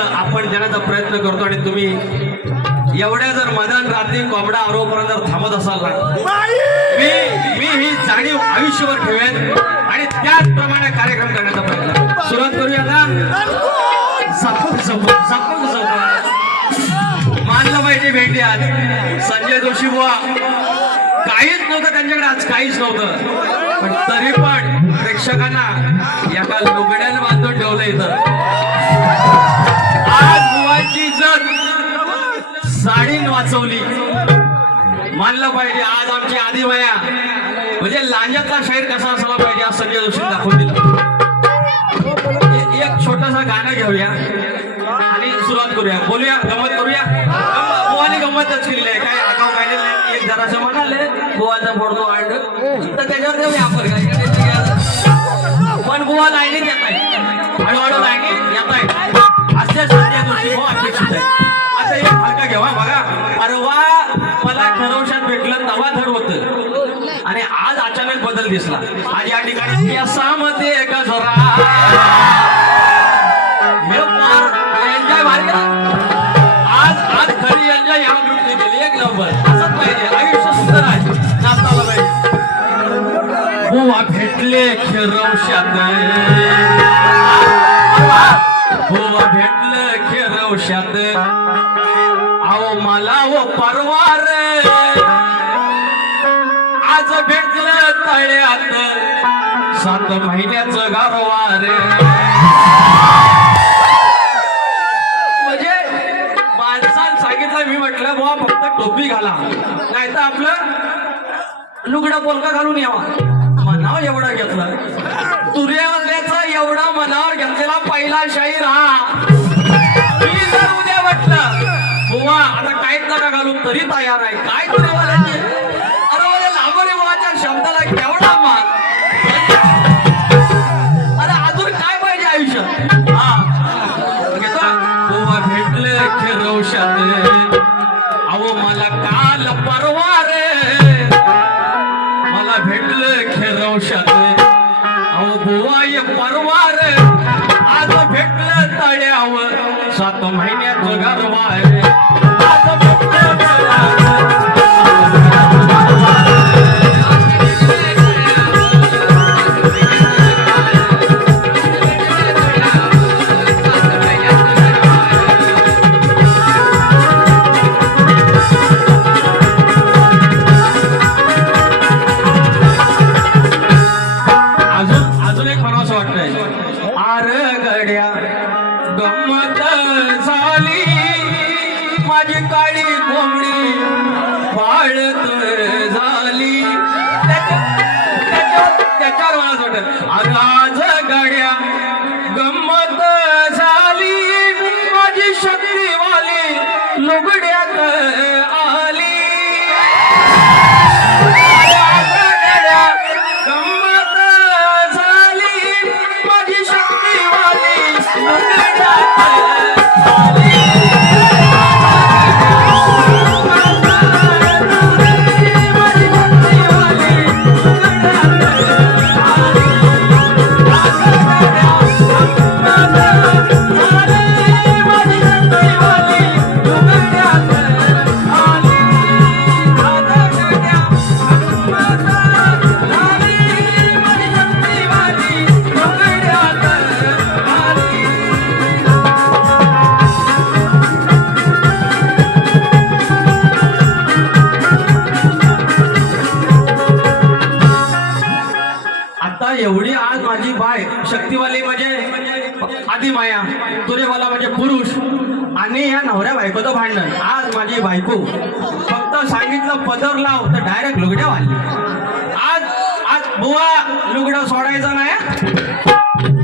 आपण देण्याचा प्रयत्न करतो आणि तुम्ही एवढ्या जर मदन रात्री कोंबडा आरोपर्यंत जर थांबत असाल ना मी मी ही जाणीव आयुष्यभर ठेवेन आणि त्याचप्रमाणे कार्यक्रम करण्याचा प्रयत्न. सुरुवात करूया ना सपूक सपूक सपूक सपूक मानलं पाहिजे भेटी आज. संजय जोशी बुवा. काहीच नव्हतं त्यांच्याकडे आज काहीच नव्हतं. पण तरी पण प्रेक्षकांना एका लुगड्यानं बांधून ठेवलं इथं. आणलं पाहिजे. आज आमची आधी माया. म्हणजे लांजातला शाहीर कसा असला पाहिजे आज संजय जोशी दाखवून दिलं. एक छोटासा गाणं घेऊया. आणि सुरुवात करूया. बोलूया गमत करूया. गंमत- गमतच गंमतच केलेली आहे. काय आगाव गायलेलं नाही. एक जरासं म्हणाले गोवाचा फोडतो वाढ तर त्याच्यावर देऊ आपण. काय पण गोवा लाईनीत येत आहे. हळूहळू लाईनीत येत आहे. असे संजय जोशी हो अपेक्षित आहे. बदल दिसला. आणि या ठिकाणी केसामध्ये गजरा. एन्जॉय आज आज खरी एन्जॉय या ग्रुपने केली एक नंबर. असंच पाहिजे. आयुष्य सुंदर आहे नाचताला पाहिजे भेटले खेरवशात गोवा भेटलं खेरवशात अहो मला ओ परवार आज भेटलं तळ्यात. सात महिन्याचं गारवार म्हणजे माणसानं सांगितलं मी म्हटलं बुवा फक्त टोपी घाला. नाही तर आपलं लुगडा पोलका घालून यावा. मनावर एवढा घेतला. तुर्यावल्याचा एवढा मनावर घेतलेला पहिला शाहीर हा. मी जर उद्या म्हटलं बुवा आता काहीच नका घालून तरी तयार आहे. काय महिन्याचं गरवा माझी काळी कोंबडी पाळत झाली. त्याच्या- त्याच्यावर त्याच्यावर मला वाटत अरे आज गंमत झाली. माझी शक्तीवाली लुगड्यात आली. गंमत झाली. माझी शक्तीवाली लुगड्यात शक्तीवाली म्हणजे आधी माया तुरेवाला म्हणजे पुरुष. आणि या नवऱ्या बायकोचं भांडण. आज माझी बायको फक्त सांगितलं पदर लाव तर डायरेक्ट लुगड्या वाढली. आज आज बुवा लुगडं सोडायचं नाही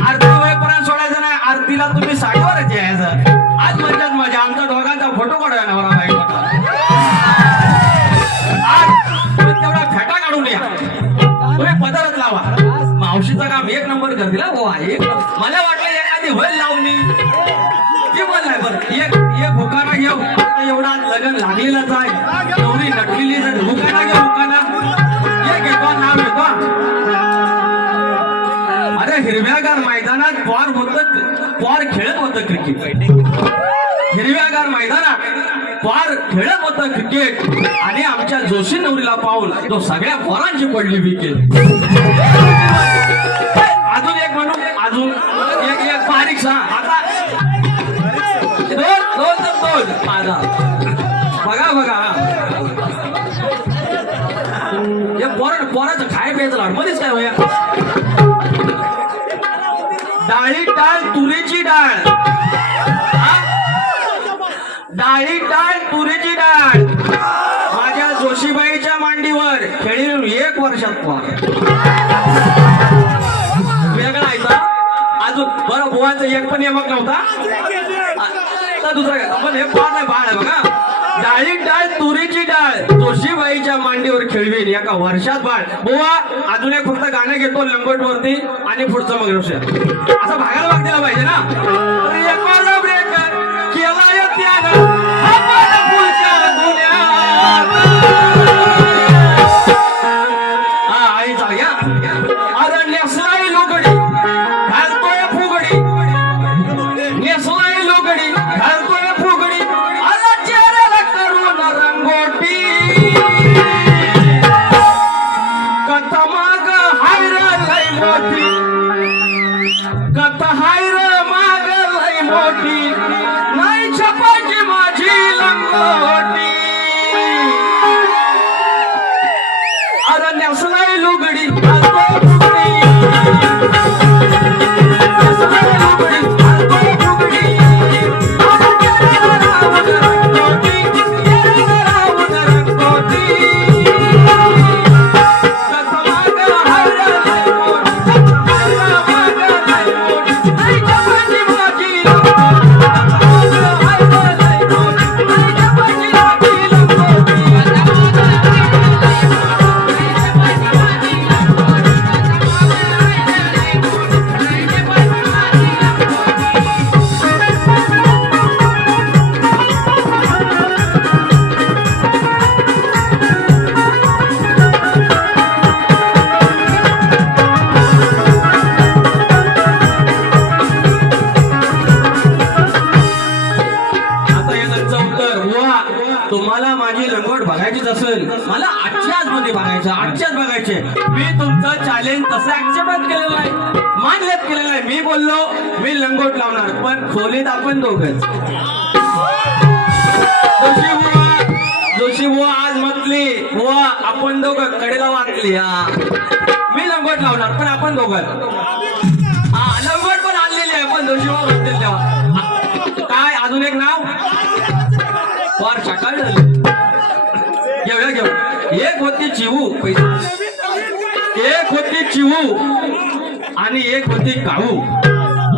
आरती वयपर्यंत सोडायचं नाही. आरतीला तुम्ही साडीवरच यायचं. आज म्हणजे माझ्या आमच्या दोघांचा फोटो काढूया नवरा. पार फार खेळत होता क्रिकेट. आणि आमच्या जोशी नवरीला पाहून तो सगळ्या पोरांची पडली विकेट अजून एक म्हणू अजून एक एक बारीक सांग आता दोन दोन तर दोन. माझा बघा बघा. या पोरा पोराचं खाय प्यायचं लाडमध्येच काय होया? डाळी डाळ तुरीची डाळ. डाळी डाळ तुरीची डाळ. माझ्या जोशीबाईच्या मांडीवर खेळील एक वर्षात वेगळा आहे का? अजून बरं बुवाचा एक पण यमक नव्हता. दुसरा काय? पण हे फार नाही बाळ आहे बघा. डाळी डाळ तुरीची डाळ. जोशीबाईच्या मांडीवर खेळवीन एका वर्षात बाळ. बुवा अजून एक फक्त गाणं घेतो लंगोट वरती आणि पुढचं मग असं भागायला वाग दिला पाहिजे ना? त्यानं तुम्हाला माझी लंगोट बघायचीच असेल. मला आजच्याच मध्ये बघायचं आजच्याच बघायचे. मी तुमचं चॅलेंज तसं ऍक्सेप्ट केलेलं आहे. मान्यच केलेलं आहे. मी बोललो मी लंगोट लावणार. पण खोलीत आपण दोघच. जोशी बुवा जोशी बुवा आज म्हटली बुवा आपण दोघं कडेला वाचली हा. मी लंगोट लावणार पण आपण दोघं. हा लंगोट पण आणलेली आहे. पण जोशी बुवा म्हणतील तेव्हा. काय अजून एक नाव? फार सकाळ झाली. घेऊया घेऊ एक होती चिवू. पैसे एक होती चिवू आणि एक होती काऊ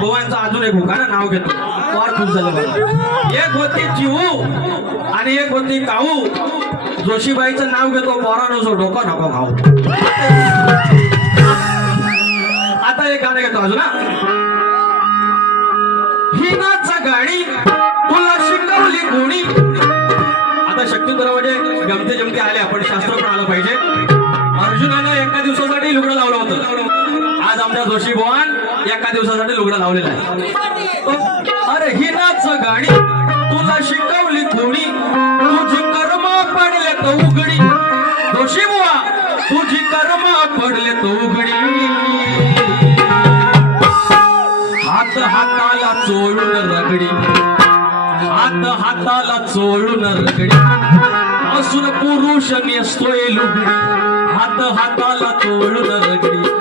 गोव्यांचा अजून एक हुकाना नाव घेतो. फार खुश झालं मला. एक होती चिवू आणि एक होती काऊ जोशीबाईचं नाव घेतो. पोरानो जो डोकं नको खाऊ. आता एक गाणं घेतो अजून ही. नाचा गाणी तुला शिकवली कोणी शक्ती म्हणजे जमते जमते आले आपण शास्त्र पण आलं पाहिजे. अर्जुनानं एका दिवसासाठी लुगडं लावलं होतं. आज आमच्या जोशी भवन एका दिवसासाठी लुगडं लावलेलं आहे. अरे ही नाच गाणी तुला शिकवली कोणी तुझी कर्म पडले तो उघडी. जोशी बुवा तुझी कर्म पडले तो उघडी. हात हाताला चोळून रगडी. हात हाताला चोळून रगडी. असून पुरुष नेसतोय लुगडी. हात हाताला चोळून रगडी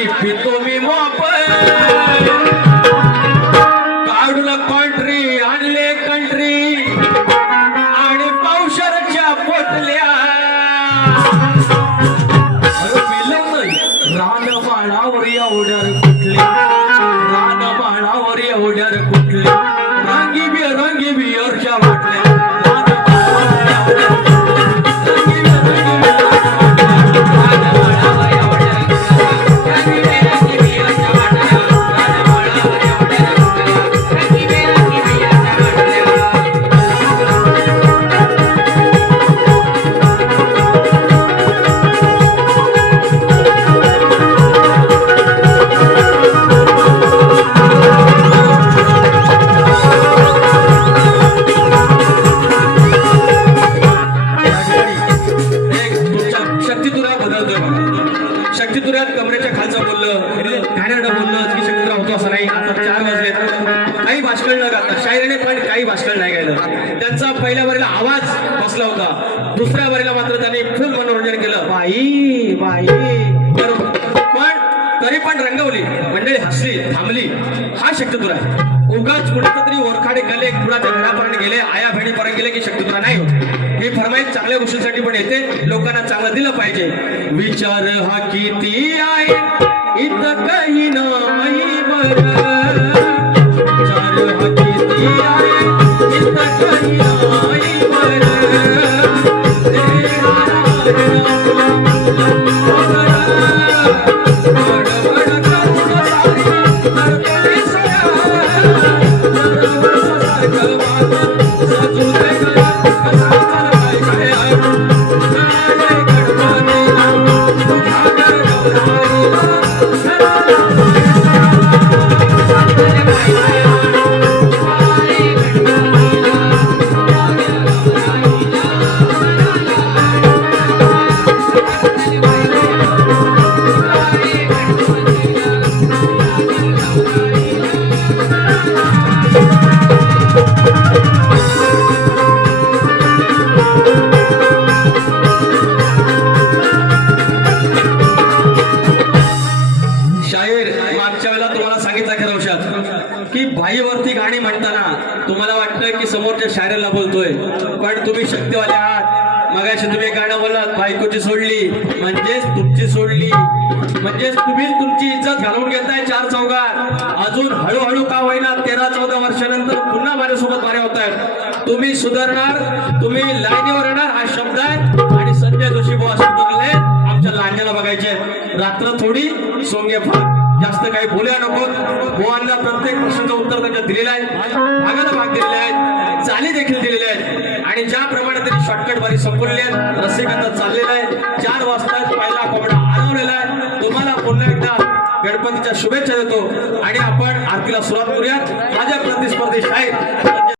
की पितो ओरखाडे गले कुणाच्या घरापर्यंत गेले. आया बहिणीपर्यंत गेले की शक्यतो नाही. होत ही फरमाईश चांगल्या गोष्टीसाठी पण येते. लोकांना चांगलं दिलं पाहिजे. विचार हा किती आहे? इथं काही ना सोबत माझ्यासोबत होत आहेत. तुम्ही सुधारणार तुम्ही लाईनीवर येणार हा शब्द आहे. आणि संजय जोशी बुवा सुधारले आमच्या लांड्याला बघायचे. रात्र थोडी सोंगे फार. जास्त काही बोलूया नको. गोवांना प्रत्येक प्रश्नाचं उत्तर त्यांच्या दिलेलं आहे. भागाला भाग दिलेले आहेत. चाली देखील दिलेल्या आहेत. आणि ज्याप्रमाणे त्यांनी शॉर्टकट बारी संपवलेली आहेत. रसिकांना चाललेला आहे. चार वाजता पहिला कोंबडा हरवलेला आहे. तुम्हाला पुन्हा एकदा गणपतीच्या शुभेच्छा देतो. आणि आपण आरतीला सुरुवात करूयात. माझ्या प्रतिस्पर्धी शाहीर.